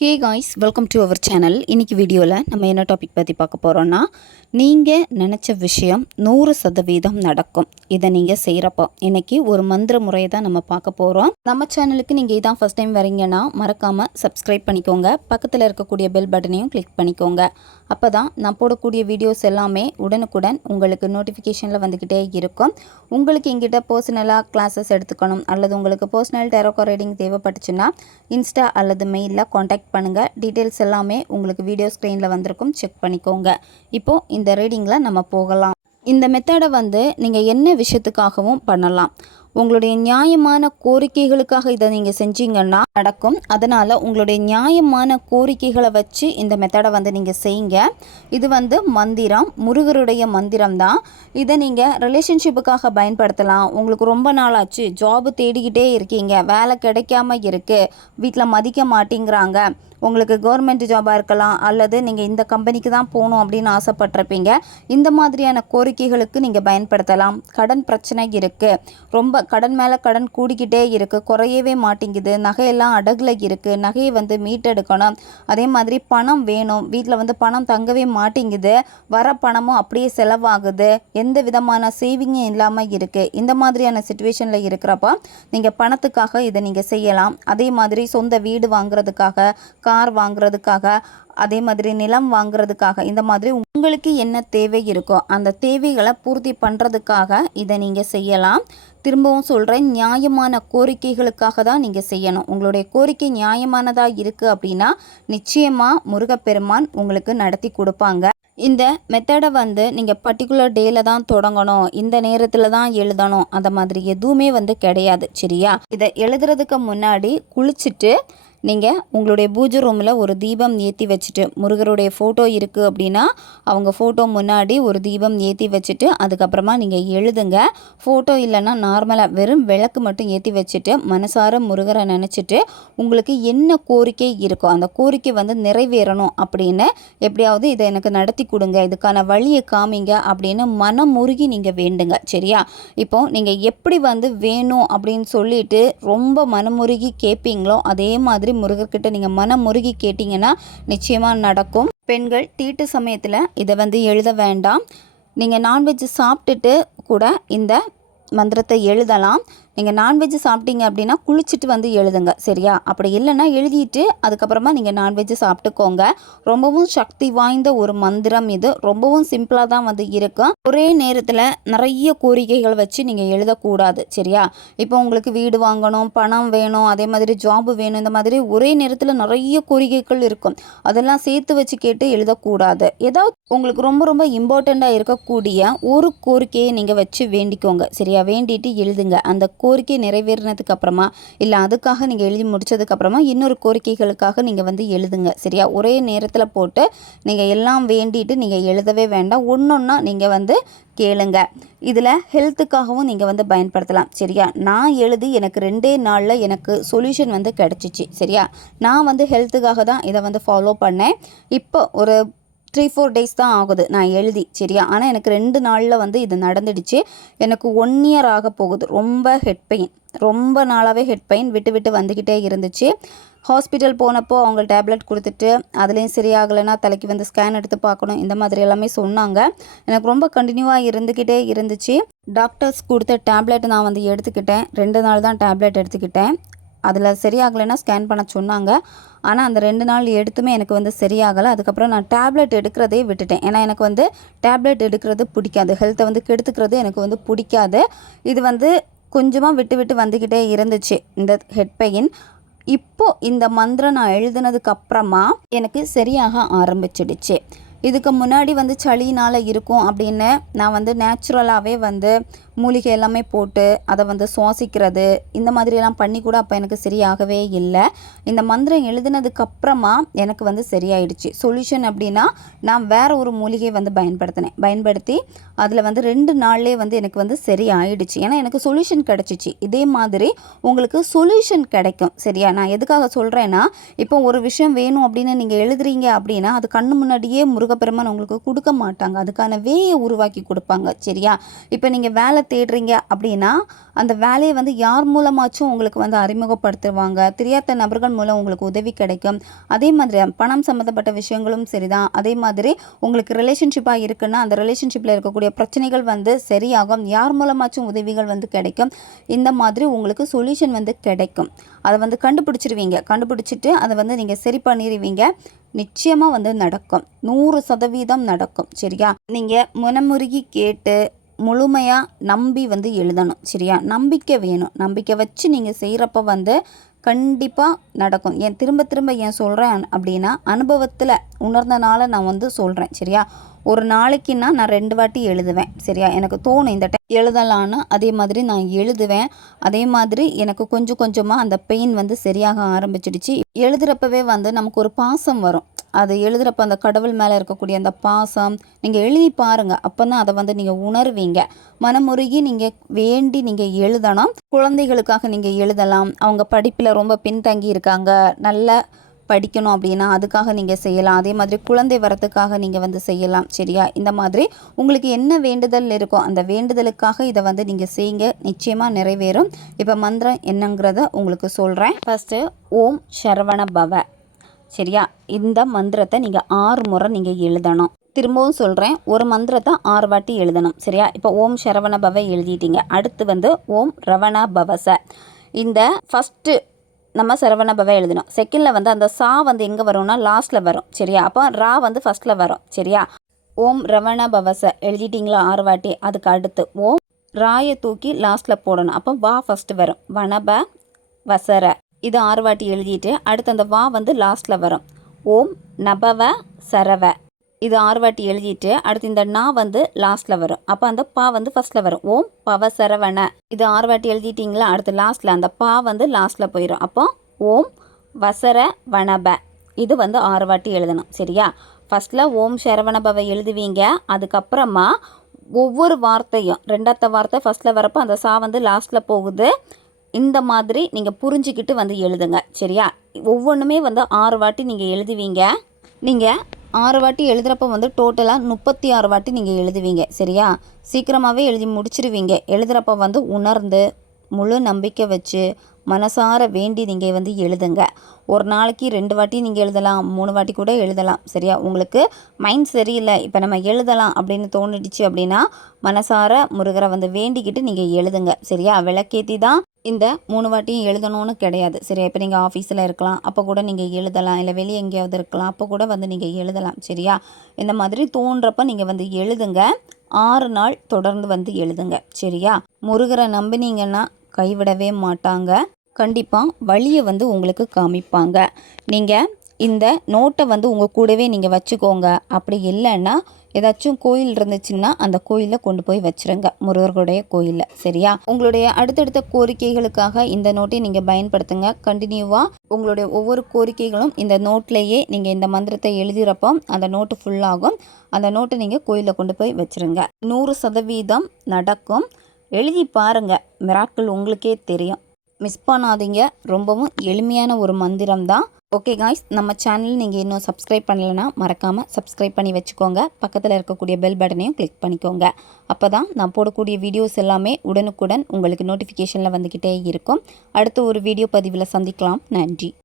Hey guys, welcome to our channel. இன்றைக்கி வீடியோவில் நம்ம என்ன டாபிக் பற்றி பார்க்க போகிறோன்னா, நீங்கள் நினச்ச விஷயம் 100% நடக்கும். இதை நீங்கள் செய்கிறப்போ இன்றைக்கி ஒரு மந்திர முறையை தான் நம்ம பார்க்க போகிறோம். நம்ம சேனலுக்கு நீங்கள் இதான் ஃபஸ்ட் டைம் வரீங்கன்னா மறக்காமல் சப்ஸ்கிரைப் பண்ணிக்கோங்க. பக்கத்தில் இருக்கக்கூடிய பெல் பட்டனையும் கிளிக் பண்ணிக்கோங்க. அப்போ தான் நான் போடக்கூடிய வீடியோஸ் எல்லாமே உடனுக்குடன் உங்களுக்கு நோட்டிஃபிகேஷனில் வந்துக்கிட்டே இருக்கும். உங்களுக்கு எங்கிட்ட பர்சனலாக கிளாஸஸ் எடுத்துக்கணும் அல்லது உங்களுக்கு பர்சனல் டேரோக்கோ ரீடிங் தேவைப்பட்டுச்சுன்னா இன்ஸ்டா அல்லது மெயிலில் காண்டாக்ட் பண்ணுங்கள். டீட்டெயில்ஸ் எல்லாமே உங்களுக்கு வீடியோ ஸ்க்ரீனில் வந்திருக்கும், செக் பண்ணிக்கோங்க. இப்போது இந்த ரீடிங்கில் நம்ம போகலாம். இந்த மெத்தடை நீங்கள் என்ன விஷயத்துக்காகவும் பண்ணலாம். உங்களுடைய நியாயமான கோரிக்கைகளுக்காக இதை நீங்கள் செஞ்சீங்கன்னா நடக்கும். அதனால் உங்களுடைய நியாயமான கோரிக்கைகளை வச்சு இந்த மெத்தடை நீங்கள் செய்யுங்க. இது மந்திரம், முருகருடைய மந்திரம் தான். இதை நீங்கள் ரிலேஷன்ஷிப்புக்காக பயன்படுத்தலாம். உங்களுக்கு ரொம்ப நாள் ஆச்சு, ஜாபு தேடிக்கிட்டே இருக்கீங்க, வேலை கிடைக்காம இருக்குது, வீட்டில் மதிக்க மாட்டேங்கிறாங்க, உங்களுக்கு கவர்மெண்ட் ஜாபாக இருக்கலாம் அல்லது நீங்கள் இந்த கம்பெனிக்கு தான் போகணும் அப்படின்னு ஆசைப்பட்டிருப்பீங்க. இந்த மாதிரியான கோரிக்கைகளுக்கு நீங்கள் பயன்படுத்தலாம். கடன் பிரச்சனை இருக்குது, ரொம்ப கடன் மேலே கடன் கூடிக்கிட்டே இருக்குது, குறையவே மாட்டேங்குது, நகையெல்லாம் அடகுல இருக்குது, நகையை மீட்டெடுக்கணும், அதே மாதிரி பணம் வேணும், வீட்டில் பணம் தங்கவே மாட்டேங்குது, வர பணமும் அப்படியே செலவாகுது, எந்த விதமான சேவிங்கும் இல்லாமல் இருக்குது. இந்த மாதிரியான சிச்சுவேஷனில் இருக்கிறப்ப நீங்கள் பணத்துக்காக இதை நீங்கள் செய்யலாம். அதே மாதிரி சொந்த வீடு வாங்குறதுக்காக, கார் வாங்குறதுக்காக, அதே மாதிரி நிலம் வாங்குறதுக்காக, இந்த மாதிரி உங்களுக்கு என்ன தேவை இருக்கோ அந்த தேவைகளை பூர்த்தி பண்ணுறதுக்காக இதை நீங்கள் செய்யலாம். திரும்பவும் சொல்கிறேன், நியாயமான கோரிக்கைகளுக்காக தான் நீங்கள் செய்யணும். உங்களுடைய கோரிக்கை நியாயமானதாக இருக்குது அப்படின்னா நிச்சயமாக முருகப்பெருமான் உங்களுக்கு நடத்தி கொடுப்பாங்க. இந்த மெத்தடை நீங்கள் பர்டிகுலர் டேயில் தான் தொடங்கணும், இந்த நேரத்தில் தான் எழுதணும், அந்த மாதிரி எதுவுமே கிடையாது. சரியா? இதை எழுதுறதுக்கு முன்னாடி குளிச்சுட்டு நீங்கள் உங்களுடைய பூஜை ரூமில் ஒரு தீபம் ஏற்றி வச்சுட்டு, முருகருடைய ஃபோட்டோ இருக்குது அப்படின்னா அவங்க ஃபோட்டோ முன்னாடி ஒரு தீபம் ஏற்றி வச்சுட்டு அதுக்கப்புறமா நீங்கள் எழுதுங்க. ஃபோட்டோ இல்லைன்னா நார்மலாக வெறும் விளக்கு மட்டும் ஏற்றி வச்சுட்டு மனசார முருகரை நினச்சிட்டு உங்களுக்கு என்ன கோரிக்கை இருக்கோ அந்த கோரிக்கை நிறைவேறணும் அப்படின்னு, எப்படியாவது இதை எனக்கு நடத்தி கொடுங்க, இதுக்கான வழியை காமிங்க அப்படின்னு மனமுருகி நீங்கள் வேண்டுங்க. சரியா? இப்போது நீங்கள் எப்படி வேணும் அப்படின்னு சொல்லிட்டு ரொம்ப மனமுருகி கேட்பீங்களோ அதே மாதிரி முருகர்கிட்ட நீங்கள் மனமுருகி கேட்டிங்கன்னா நிச்சயமாக நடக்கும். பெண்கள் தீட்டு சமயத்தில் இதை எழுத வேண்டாம். நீங்கள் நான்வெஜ் சாப்பிட்டுட்டு கூட இந்த மந்திரத்தை எழுதலாம். நீங்கள் நான்வெஜ் சாப்பிட்டீங்க அப்படின்னா குளிச்சுட்டு எழுதுங்க. சரியா? அப்படி இல்லைன்னா எழுதிட்டு அதுக்கப்புறமா நீங்கள் நான்வெஜ் சாப்பிட்டுக்கோங்க. ரொம்பவும் சக்தி வாய்ந்த ஒரு மந்திரம் இது. ரொம்பவும் சிம்பிளாக தான் இருக்கும். ஒரே நேரத்தில் நிறைய கோரிக்கைகள் வச்சு நீங்கள் எழுதக்கூடாது. சரியா? இப்போ உங்களுக்கு வீடு வாங்கணும், பணம் வேணும், அதே மாதிரி ஜாபு வேணும், இந்த மாதிரி ஒரே நேரத்தில் நிறைய கோரிக்கைகள் இருக்கும். அதெல்லாம் சேர்த்து வச்சு கேட்டு எழுதக்கூடாது. ஏதாவது உங்களுக்கு ரொம்ப ரொம்ப இம்பார்ட்டண்ட்டாக இருக்கக்கூடிய ஒரு கோரிக்கையை நீங்கள் வச்சு வேண்டிக்கோங்க. சரியா? வேண்டிட்டு எழுதுங்க. அந்த கோரிக்கை நிறைவேறினதுக்கு அப்புறமா இல்லை அதுக்காக நீங்கள் எழுதி முடிச்சதுக்கப்புறமா இன்னொரு கோரிக்கைகளுக்காக நீங்கள் எழுதுங்க. சரியா? ஒரே நேரத்தில் போட்டு நீங்கள் எல்லாம் வேண்டிட்டு நீங்கள் எழுதவே வேண்டாம். ஒன்றொன்னா நீங்கள் கேளுங்க. இதில் ஹெல்த்துக்காகவும் நீங்கள் பயன்படுத்தலாம். சரியா? நான் எழுதி எனக்கு 2 நாளில் எனக்கு சொல்யூஷன் கிடச்சிச்சு. சரியா? நான் ஹெல்த்துக்காக தான் இதை ஃபாலோ பண்ணேன். இப்போ ஒரு 3-4 டேஸ் தான் ஆகுது நான் எழுதி. சரியா? ஆனால் எனக்கு 2 நாளில் இது நடந்துடுச்சு. எனக்கு 1 இயர் ஆக போகுது. ரொம்ப ஹெட் பெயின், ரொம்ப நாளாகவே ஹெட் பெயின் விட்டு விட்டு வந்துக்கிட்டே இருந்துச்சு. ஹாஸ்பிட்டல் போனப்போ அவங்க டேப்லெட் கொடுத்துட்டு அதுலேயும் சரியாகலைன்னா தலைக்கு ஸ்கேன் எடுத்து பார்க்கணும், இந்த மாதிரி எல்லாமே சொன்னாங்க. எனக்கு ரொம்ப கண்டினியூவாக இருந்துக்கிட்டே இருந்துச்சு. டாக்டர்ஸ் கொடுத்த டேப்லெட் நான் எடுத்துக்கிட்டேன். 2 நாள் தான் டேப்லெட் எடுத்துக்கிட்டேன். அதில் சரியாகலைன்னா ஸ்கேன் பண்ண சொன்னாங்க. ஆனால் அந்த 2 நாள் எடுத்துமே எனக்கு சரியாகலை. அதுக்கப்புறம் நான் டேப்லெட் எடுக்கிறதே விட்டுட்டேன். ஏன்னா எனக்கு டேப்லெட் எடுக்கிறது பிடிக்காது. ஹெல்த்தை கெடுத்துக்கிறது எனக்கு பிடிக்காது. இது கொஞ்சமாக விட்டு விட்டு வந்துக்கிட்டே இருந்துச்சு இந்த ஹெட் பெயின். இப்போது இந்த மந்திரம் நான் எழுதுனதுக்கப்புறமா எனக்கு சரியாக ஆரம்பிச்சிடுச்சு. இதுக்கு முன்னாடி சளினால் இருக்கும் அப்படின்னு நான் நேச்சுரலாகவே மூலிகை எல்லாமே போட்டு அதை சுவாசிக்கிறது இந்த மாதிரியெல்லாம் பண்ணி கூட அப்போ எனக்கு சரியாகவே இல்லை. இந்த மந்திரம் எழுதினதுக்கப்புறமா எனக்கு சரியாயிடுச்சு. சொல்யூஷன் அப்படின்னா நான் வேறு ஒரு மூலிகை பயன்படுத்தி அதில் 2 நாள்லேயே எனக்கு சரி ஆயிடுச்சு. ஏன்னா எனக்கு சொல்யூஷன் கிடச்சிச்சு. இதே மாதிரி உங்களுக்கு சொல்யூஷன் கிடைக்கும். சரியா? நான் எதுக்காக சொல்கிறேன்னா, இப்போ ஒரு விஷயம் வேணும் அப்படின்னு நீங்கள் எழுதுறீங்க அப்படின்னா அது கண்ணு முன்னாடியே முருகப்பெருமான் உங்களுக்கு கொடுக்க மாட்டாங்க. அதுக்கான வேயை உருவாக்கி கொடுப்பாங்க. சரியா? இப்போ நீங்கள் வேலை தேடுறீங்க அப்படின்னா அந்த வேலையை வந்து யார் மூலமாச்சும் உங்களுக்கு வந்து அறிமுகப்படுத்துவாங்க. தெரியாத நபர்கள் மூலம் உங்களுக்கு உதவி கிடைக்கும். அதே மாதிரி பணம் சம்மந்தப்பட்ட விஷயங்களும் சரிதான். அதே மாதிரி உங்களுக்கு ரிலேஷன்ஷிப்பாக இருக்குன்னா அந்த ரிலேஷன்ஷிப்பில் இருக்கக்கூடிய பிரச்சனைகள் வந்து சரியாகும். யார் மூலமாச்சும் உதவிகள் வந்து கிடைக்கும். இந்த மாதிரி உங்களுக்கு சொல்யூஷன் வந்து கிடைக்கும். அதை வந்து கண்டுபிடிச்சிருவீங்க. கண்டுபிடிச்சிட்டு அதை வந்து நீங்கள் சரி பண்ணிடுவீங்க. நிச்சயமாக வந்து நடக்கும். 100% நடக்கும். சரியா? நீங்கள் மனமுருகி கேட்டு முழுமையாக நம்பி வந்து எழுதணும். சரியா? நம்பிக்கை வேணும். நம்பிக்கை வச்சு நீங்கள் செய்கிறப்ப வந்து கண்டிப்பாக நடக்கும். திரும்ப திரும்ப ஏன் சொல்கிறேன் அப்படின்னா அனுபவத்தில் உணர்ந்தனால நான் வந்து சொல்கிறேன். சரியா? ஒரு நாளைக்குன்னா நான் 2 வாட்டி எழுதுவேன். சரியா? எனக்கு தோணும் இந்த டைம் எழுதலான்னு. அதே மாதிரி நான் எழுதுவேன். அதே மாதிரி எனக்கு கொஞ்சம் கொஞ்சமாக அந்த பெயின் வந்து சரியாக ஆரம்பிச்சிடுச்சு. எழுதுகிறப்பவே வந்து நமக்கு ஒரு பாசம் வரும். அது எழுதுகிறப்ப அந்த கடவுள் மேலே இருக்கக்கூடிய அந்த பாசம் நீங்கள் எழுதி பாருங்கள். அப்போ தான் அதை வந்து நீங்கள் உணர்வீங்க. மனமுருகி நீங்கள் வேண்டி நீங்கள் எழுதணும். குழந்தைகளுக்காக நீங்கள் எழுதலாம். அவங்க படிப்பில் ரொம்ப பின்தங்கி இருக்காங்க, நல்லா படிக்கணும் அப்படின்னா அதுக்காக நீங்கள் செய்யலாம். அதே மாதிரி குழந்தை வரத்துக்காக நீங்கள் வந்து செய்யலாம். சரியா? இந்த மாதிரி உங்களுக்கு என்ன வேண்டுதல் இருக்கோ அந்த வேண்டுதலுக்காக இதை வந்து நீங்கள் செய்யுங்க. நிச்சயமாக நிறைவேறும். இப்போ மந்திரம் என்னங்கிறத உங்களுக்கு சொல்கிறேன். ஃபஸ்ட்டு ஓம் சரவண பவ. சரியா? இந்த மந்திரத்தை நீங்கள் 6 முறை நீங்கள் எழுதணும். திரும்பவும் சொல்கிறேன், ஒரு மந்திரத்தை 6 வாட்டி எழுதணும். சரியா? இப்போ ஓம் சரவண பவ எழுதிட்டீங்க. அடுத்து வந்து ஓம் ரவண பவச. இந்த ஃபஸ்ட்டு நம்ம சரவண பவ எழுதணும். செகண்டில் வந்து அந்த சா வந்து எங்கே வரும்னா லாஸ்ட்டில் வரும். சரியா? அப்போ ரா வந்து ஃபஸ்ட்டில் வரும். சரியா? ஓம் ரவண பவச எழுதிட்டிங்களா 6 வாட்டி? அதுக்கு அடுத்து ஓம் ராயை தூக்கி லாஸ்ட்டில் போடணும். அப்போ வா ஃபஸ்ட்டு வரும். வனப வசர. இது 6 வாட்டி எழுதிட்டு அடுத்து அந்த வா வந்து லாஸ்ட்டில் வரும். ஓம் நபவ சரவ. இது 6 வாட்டி எழுதிட்டு அடுத்து இந்த நா வந்து லாஸ்ட்டில் வரும். அப்போ அந்த பா வந்து ஃபஸ்ட்டில் வரும். ஓம் பவசரவண. இது 6 வாட்டி எழுதிட்டிங்களா? அடுத்து லாஸ்ட்டில் அந்த பா வந்து லாஸ்ட்டில் போயிடும். அப்போ ஓம் வசர வனப. இது வந்து 6 வாட்டி எழுதணும். சரியா? ஃபஸ்ட்டில் ஓம் சரவணபவ எழுதுவீங்க. அதுக்கப்புறமா ஒவ்வொரு வார்த்தையும் 2வது வார்த்தை ஃபஸ்ட்டில் வரப்போ அந்த சா வந்து லாஸ்ட்டில் போகுது. இந்த மாதிரி நீங்கள் புரிஞ்சுக்கிட்டு வந்து எழுதுங்க. சரியா? ஒவ்வொன்றுமே வந்து 6 வாட்டி நீங்கள் எழுதுவீங்க. நீங்கள் 6 வாட்டி எழுதுகிறப்ப வந்து டோட்டலாக 36 வாட்டி நீங்கள் எழுதுவீங்க. சரியா? சீக்கிரமாகவே எழுதி முடிச்சிருவீங்க. எழுதுகிறப்ப வந்து உணர்ந்து முழு நம்பிக்கை வச்சு மனசார வேண்டி நீங்கள் வந்து எழுதுங்க. ஒரு நாளைக்கு 2 வாட்டி நீங்கள் எழுதலாம், 3 வாட்டி கூட எழுதலாம். சரியா? உங்களுக்கு மைண்ட் சரியில்லை, இப்போ நம்ம எழுதலாம் அப்படின்னு தோணிடுச்சு அப்படின்னா மனசார முருகரை வந்து வேண்டிக்கிட்டு நீங்கள் எழுதுங்க. சரியா? விளக்கேற்றி தான் இந்த 3 வாட்டியும் எழுதணும்னு கிடையாது. சரியா? இப்போ நீங்கள் ஆஃபீஸில் இருக்கலாம், அப்போ கூட நீங்கள் எழுதலாம். இல்லை வெளியே எங்கேயாவது இருக்கலாம், அப்போ கூட வந்து நீங்கள் எழுதலாம். சரியா? இந்த மாதிரி தோன்றப்ப நீங்கள் வந்து எழுதுங்க. 6 நாள் தொடர்ந்து வந்து எழுதுங்க. சரியா? முருகரை நம்பினீங்கன்னா கைவிடவே மாட்டாங்க. கண்டிப்பாக வழியை வந்து உங்களுக்கு காமிப்பாங்க. நீங்கள் இந்த நோட்டை வந்து உங்கள் கூடவே நீங்கள் வச்சுக்கோங்க. அப்படி இல்லைன்னா ஏதாச்சும் கோயில் இருந்துச்சுன்னா அந்த கோயிலில் கொண்டு போய் வச்சுருங்க, முருகருடைய கோயிலில். சரியா? உங்களுடைய அடுத்தடுத்த கோரிக்கைகளுக்காக இந்த நோட்டை நீங்கள் பயன்படுத்துங்க. கண்டினியூவாக உங்களுடைய ஒவ்வொரு கோரிக்கைகளும் இந்த நோட்லேயே நீங்கள் இந்த மந்திரத்தை எழுதுகிறப்போ அந்த நோட்டு ஃபுல்லாகும். அந்த நோட்டை நீங்கள் கோயிலில் கொண்டு போய் வச்சுருங்க. 100% நடக்கும். எழுதி பாருங்கள், மிராக்கிள் உங்களுக்கே தெரியும். மிஸ் பண்ணாதீங்க. ரொம்பவும் எளிமையான ஒரு மந்திரம் தான். ஓகே காய்ஸ், நம்ம சேனல் நீங்கள் இன்னும் சப்ஸ்கிரைப் பண்ணலைன்னா மறக்காமல் சப்ஸ்கிரைப் பண்ணி வச்சுக்கோங்க. பக்கத்தில் இருக்கக்கூடிய பெல் பட்டனையும் கிளிக் பண்ணிக்கோங்க. அப்போ தான் நான் போடக்கூடிய வீடியோஸ் எல்லாமே உடனுக்குடன் உங்களுக்கு நோட்டிஃபிகேஷனில் வந்துக்கிட்டே இருக்கும். அடுத்த ஒரு வீடியோ பதிவில் சந்திக்கலாம். நன்றி.